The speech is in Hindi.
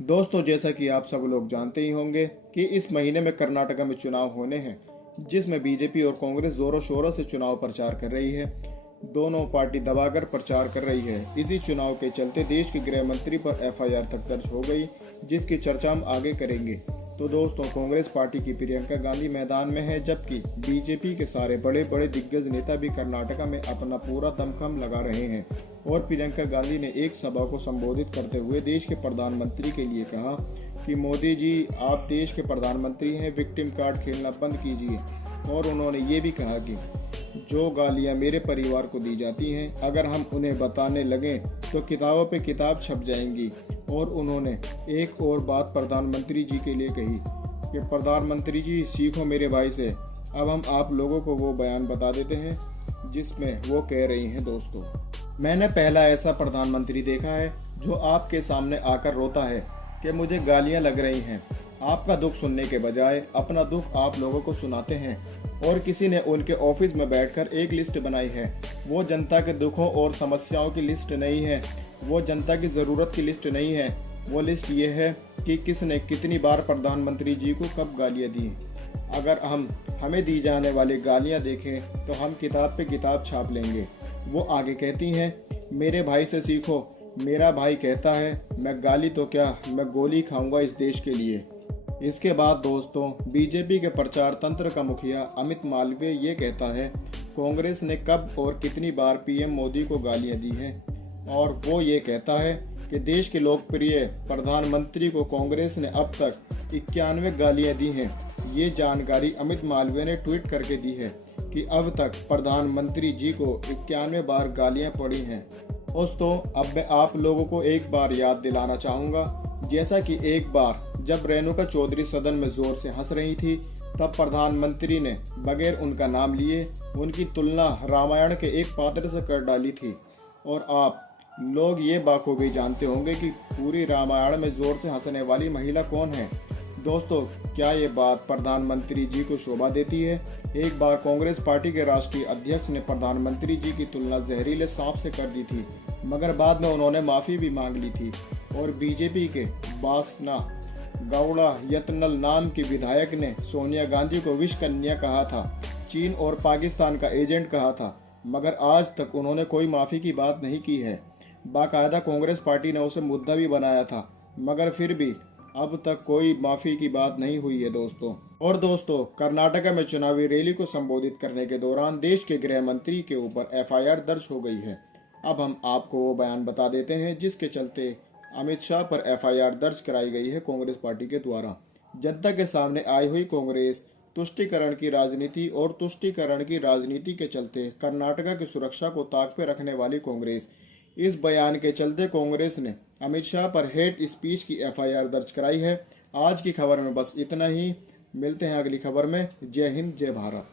दोस्तों, जैसा कि आप सब लोग जानते ही होंगे कि इस महीने में कर्नाटक में चुनाव होने हैं, जिसमें बीजेपी और कांग्रेस जोरों शोरों से चुनाव प्रचार कर रही है। दोनों पार्टी दबाकर प्रचार कर रही है। इसी चुनाव के चलते देश के गृह मंत्री पर एफआईआर तक दर्ज हो गई, जिसकी चर्चा हम आगे करेंगे। तो दोस्तों, कांग्रेस पार्टी की प्रियंका गांधी मैदान में है, जबकि बीजेपी के सारे बड़े बड़े दिग्गज नेता भी कर्नाटक में अपना पूरा दमखम लगा रहे हैं। और प्रियंका गांधी ने एक सभा को संबोधित करते हुए देश के प्रधानमंत्री के लिए कहा कि मोदी जी, आप देश के प्रधानमंत्री हैं, विक्टिम कार्ड खेलना बंद कीजिए। और उन्होंने ये भी कहा कि जो गालियां मेरे परिवार को दी जाती हैं, अगर हम उन्हें बताने लगें तो किताबों पे किताब छप जाएंगी। और उन्होंने एक और बात प्रधानमंत्री जी के लिए कही कि प्रधानमंत्री जी, सीखो मेरे भाई से। अब हम आप लोगों को वो बयान बता देते हैं जिसमें वो कह रही हैं, दोस्तों, मैंने पहला ऐसा प्रधानमंत्री देखा है जो आपके सामने आकर रोता है कि मुझे गालियां लग रही हैं। आपका दुख सुनने के बजाय अपना दुख आप लोगों को सुनाते हैं। और किसी ने उनके ऑफिस में बैठकर एक लिस्ट बनाई है। वो जनता के दुखों और समस्याओं की लिस्ट नहीं है, वो जनता की ज़रूरत की लिस्ट नहीं है। वो लिस्ट ये है कि किसने कितनी बार प्रधानमंत्री जी को कब गालियाँ दी। अगर हम हमें दी जाने वाली गालियाँ देखें तो हम किताब पे किताब छाप लेंगे। वो आगे कहती हैं, मेरे भाई से सीखो। मेरा भाई कहता है, मैं गाली तो क्या, मैं गोली खाऊंगा इस देश के लिए। इसके बाद दोस्तों, बीजेपी के प्रचार तंत्र का मुखिया अमित मालवीय ये कहता है, कांग्रेस ने कब और कितनी बार पीएम मोदी को गालियां दी हैं। और वो ये कहता है कि देश के लोकप्रिय प्रधानमंत्री को कांग्रेस ने अब तक 91 गालियां दी हैं। ये जानकारी अमित मालवीय ने ट्वीट करके दी है कि अब तक प्रधानमंत्री जी को 91 बार गालियां पड़ी हैं। दोस्तों, अब मैं आप लोगों को एक बार याद दिलाना चाहूँगा, जैसा कि एक बार जब रेणुका चौधरी सदन में जोर से हंस रही थी, तब प्रधानमंत्री ने बगैर उनका नाम लिए उनकी तुलना रामायण के एक पात्र से कर डाली थी। और आप लोग ये बाखूबी जानते होंगे कि पूरी रामायण में जोर से हंसने वाली महिला कौन है। दोस्तों, क्या ये बात प्रधानमंत्री जी को शोभा देती है। एक बार कांग्रेस पार्टी के राष्ट्रीय अध्यक्ष ने प्रधानमंत्री जी की तुलना जहरीले सांप से कर दी थी, मगर बाद में उन्होंने माफ़ी भी मांग ली थी। और बीजेपी के बासना गौड़ा यत्नल नाम की विधायक ने सोनिया गांधी को विष कन्या कहा था, चीन और पाकिस्तान का एजेंट कहा था, मगर आज तक उन्होंने कोई माफ़ी की बात नहीं की है। बाकायदा कांग्रेस पार्टी ने उसे मुद्दा भी बनाया था, मगर फिर भी अब तक कोई माफ़ी की बात नहीं हुई है, दोस्तों। और दोस्तों, कर्नाटक में चुनावी रैली को संबोधित करने के दौरान देश के गृह मंत्री के ऊपर एफआईआर दर्ज हो गई है। अब हम आपको वो बयान बता देते हैं जिसके चलते अमित शाह पर एफआईआर दर्ज कराई गई है कांग्रेस पार्टी के द्वारा। जनता के सामने आई हुई कांग्रेस तुष्टीकरण की राजनीति और तुष्टीकरण की राजनीति के चलते कर्नाटक की सुरक्षा को ताक पे रखने वाली कांग्रेस, इस बयान के चलते कांग्रेस ने अमित शाह पर हेट स्पीच की एफआईआर दर्ज कराई है। आज की खबर में बस इतना ही। मिलते हैं अगली खबर में। जय हिंद, जय भारत।